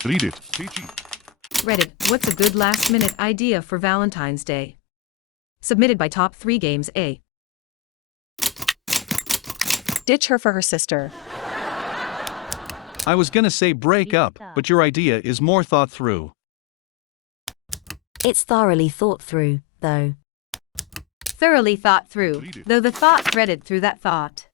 Readit. Reddit, what's a good last-minute idea for Valentine's Day? Submitted by Top 3 Games A. Ditch her for her sister. I was gonna say break up, but your idea is more thought through. It's thoroughly thought through, though. Thoroughly thought through, though the thought threaded through that thought.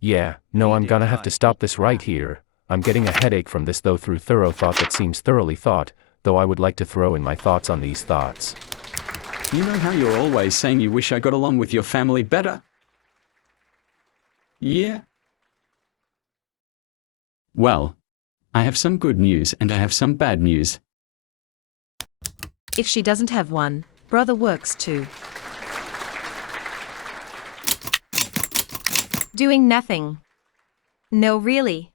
Yeah, no, I'm gonna have to stop this right here. I'm getting a headache from this though through thorough thought that seems thoroughly thought, though I would like to throw in my thoughts on these thoughts. You know how you're always saying you wish I got along with your family better? Yeah? Well, I have some good news and I have some bad news. If she doesn't have one, brother works too. Doing nothing. No, really.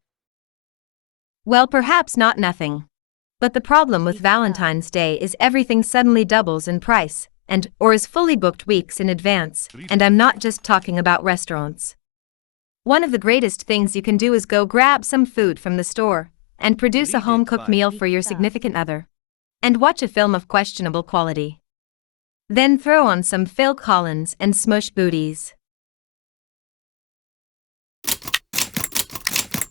Well, perhaps not nothing. But the problem with Valentine's Day is everything suddenly doubles in price, or is fully booked weeks in advance, and I'm not just talking about restaurants. One of the greatest things you can do is go grab some food from the store, and produce a home-cooked meal for your significant other. And watch a film of questionable quality. Then throw on some Phil Collins and smush booties.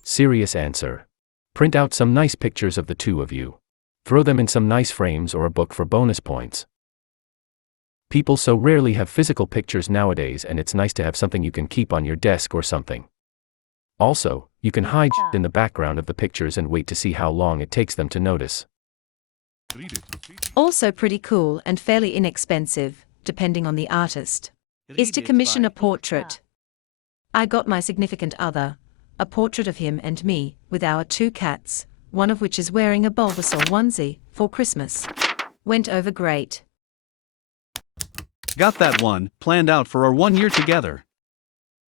Serious answer. Print out some nice pictures of the two of you. Throw them in some nice frames or a book for bonus points. People so rarely have physical pictures nowadays, and it's nice to have something you can keep on your desk or something. Also, you can hide in the background of the pictures and wait to see how long it takes them to notice. Also pretty cool and fairly inexpensive, depending on the artist, is to commission a portrait. I got my significant other a portrait of him and me, with our 2 cats, one of which is wearing a Bulbasaur onesie, for Christmas. Went over great. Got that one planned out for our 1 year together.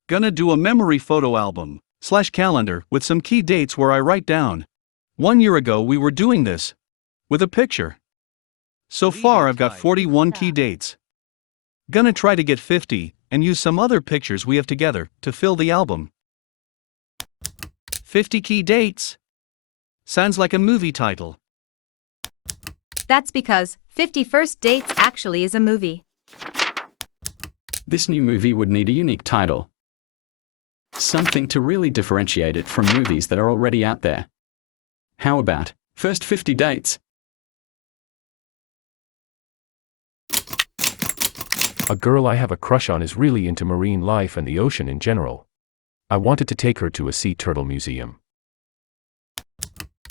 Gonna do a memory photo album / calendar with some key dates where I write down. 1 year ago we were doing this. With a picture. So far I've got 41 key dates. Gonna try to get 50, and use some other pictures we have together to fill the album. 50 key dates? Sounds like a movie title. That's because 50 First Dates actually is a movie. This new movie would need a unique title. Something to really differentiate it from movies that are already out there. How about First 50 Dates? A girl I have a crush on is really into marine life and the ocean in general. I wanted to take her to a sea turtle museum.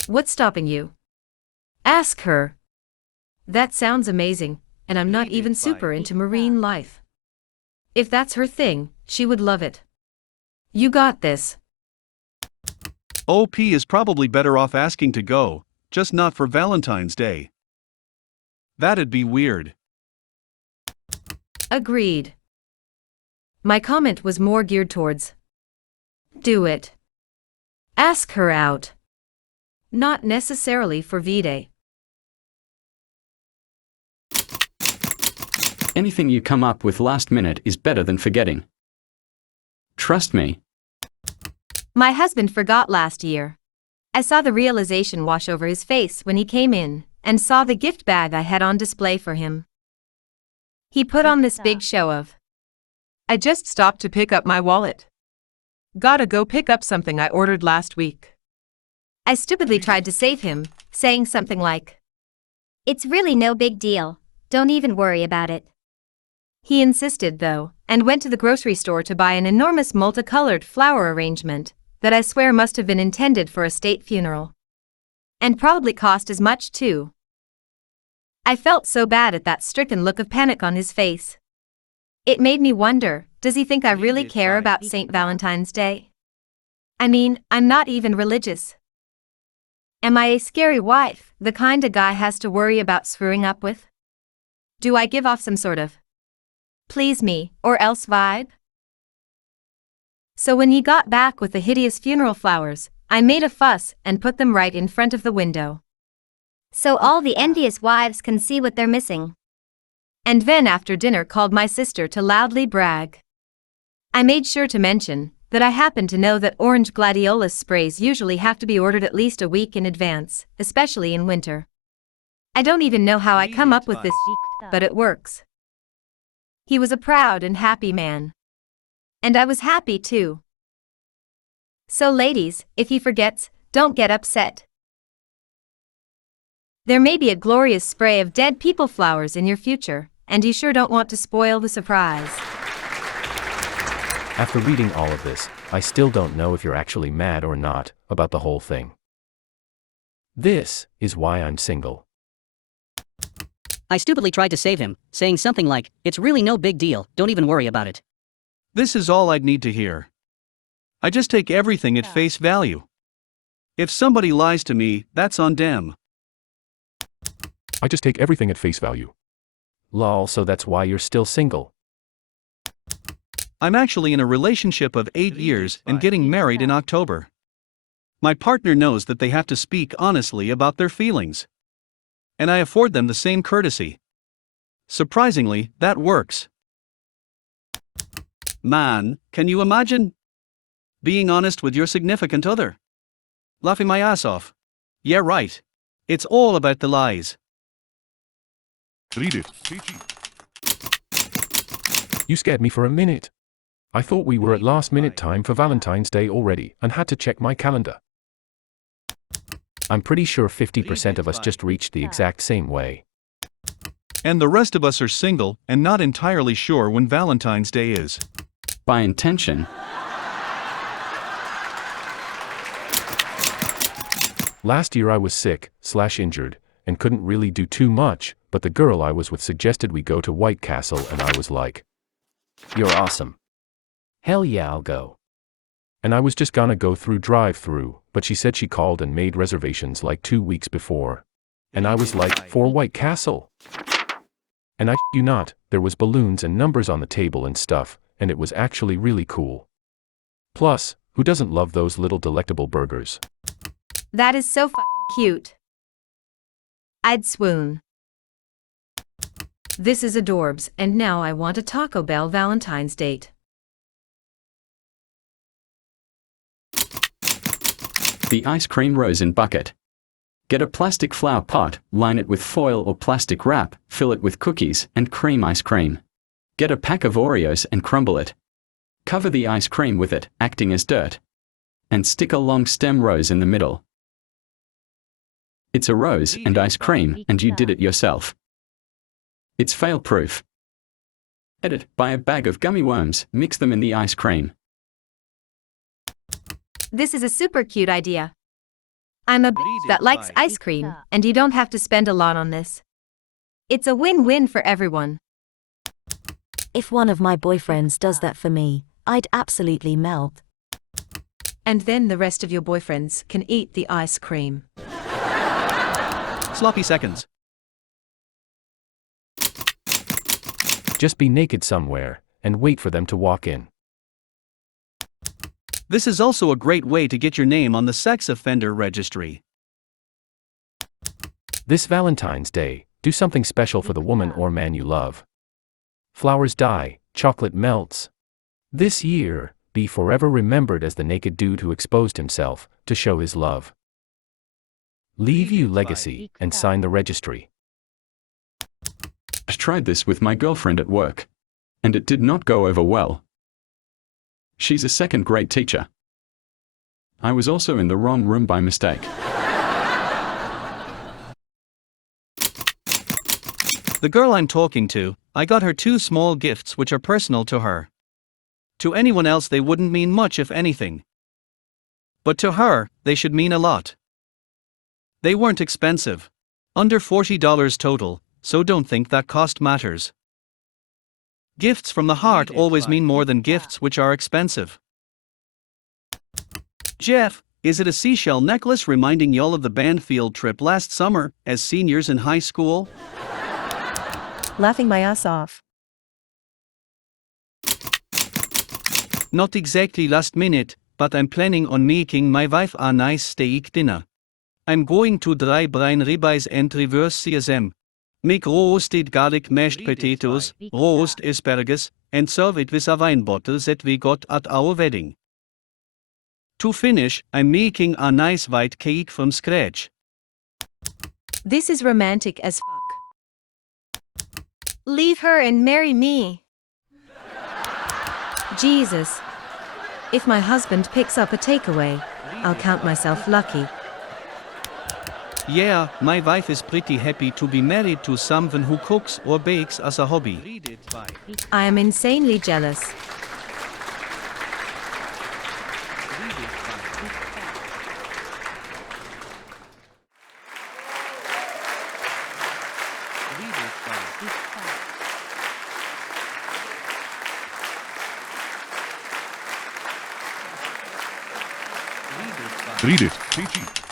What's stopping you? Ask her. That sounds amazing, and I'm not even super into marine life. If that's her thing, she would love it. You got this. OP is probably better off asking to go, just not for Valentine's Day. That'd be weird. Agreed. My comment was more geared towards do it. Ask her out. Not necessarily for V-Day. Anything you come up with last minute is better than forgetting. Trust me. My husband forgot last year. I saw the realization wash over his face when he came in and saw the gift bag I had on display for him. He put on this big show of, "I just stopped to pick up my wallet. Gotta go pick up something I ordered last week." I stupidly tried to save him, saying something like, "It's really no big deal. Don't even worry about it." He insisted though, and went to the grocery store to buy an enormous multicolored flower arrangement that I swear must have been intended for a state funeral. And probably cost as much too. I felt so bad at that stricken look of panic on his face. It made me wonder, does he think I really care about St. Valentine's Day? I mean, I'm not even religious. Am I a scary wife, the kind a guy has to worry about screwing up with? Do I give off some sort of please me, or else vibe? So when he got back with the hideous funeral flowers, I made a fuss and put them right in front of the window. So all the envious wives can see what they're missing. And then after dinner called my sister to loudly brag. I made sure to mention that I happen to know that orange gladiolus sprays usually have to be ordered at least a week in advance, especially in winter. I don't even know how I come up with this, but it works. He was a proud and happy man. And I was happy too. So ladies, if he forgets, don't get upset. There may be a glorious spray of dead people flowers in your future, and you sure don't want to spoil the surprise. After reading all of this, I still don't know if you're actually mad or not about the whole thing. This is why I'm single. I stupidly tried to save him, saying something like, "It's really no big deal, don't even worry about it." This is all I'd need to hear. I just take everything at face value. If somebody lies to me, that's on them. I just take everything at face value. Lol, so that's why you're still single. I'm actually in a relationship of 8 years and getting married in October. My partner knows that they have to speak honestly about their feelings. And I afford them the same courtesy. Surprisingly, that works. Man, can you imagine? Being honest with your significant other. Laughing my ass off. Yeah, right. It's all about the lies. Readit. You scared me for a minute. I thought we were at last minute time for Valentine's Day already and had to check my calendar. I'm pretty sure 50% of us just reached the exact same way. And the rest of us are single and not entirely sure when Valentine's Day is. By intention, Last year I was sick/injured and couldn't really do too much, but the girl I was with suggested we go to White Castle and I was like, "You're awesome. Hell yeah, I'll go." And I was just gonna go through drive-through, but she said she called and made reservations like 2 weeks before. And I was like, "For White Castle?" And I you not, there was balloons and numbers on the table and stuff, and it was actually really cool. Plus, who doesn't love those little delectable burgers? That is so fucking cute. I'd swoon. This is adorbs, and now I want a Taco Bell Valentine's date. the ice cream rose in bucket. Get a plastic flower pot, line it with foil or plastic wrap, fill it with cookies and cream ice cream. Get a pack of Oreos and crumble it. Cover the ice cream with it, acting as dirt. And stick a long stem rose in the middle. It's a rose and ice cream, and you did it yourself. It's fail-proof. Edit, buy a bag of gummy worms, mix them in the ice cream. This is a super cute idea. I'm a bitch that likes ice cream, and you don't have to spend a lot on this. It's a win-win for everyone. If one of my boyfriends does that for me, I'd absolutely melt. And then the rest of your boyfriends can eat the ice cream. Sloppy seconds. Just be naked somewhere, and wait for them to walk in. This is also a great way to get your name on the sex offender registry. This Valentine's Day, do something special for the woman or man you love. Flowers die, chocolate melts. This year, be forever remembered as the naked dude who exposed himself to show his love. Leave you legacy and sign the registry. I tried this with my girlfriend at work, and it did not go over well. She's a second-grade teacher. I was also in the wrong room by mistake. The girl I'm talking to, I got her 2 small gifts which are personal to her. To anyone else they wouldn't mean much if anything. But to her, they should mean a lot. They weren't expensive. Under $40 total, so don't think that cost matters. Gifts from the heart always mean more than gifts which are expensive. Jeff, is it a seashell necklace reminding y'all of the band field trip last summer as seniors in high school? Laughing my ass off. Not exactly last minute, but I'm planning on making my wife a nice steak dinner. I'm going to dry brine ribeyes and reverse CSM. Make roasted garlic mashed potatoes, roast asparagus, and serve it with a wine bottle that we got at our wedding. To finish, I'm making a nice white cake from scratch. This is romantic as fuck. Leave her and marry me. Jesus. If my husband picks up a takeaway, I'll count myself lucky. Yeah, my wife is pretty happy to be married to someone who cooks or bakes as a hobby. I am insanely jealous. Read it.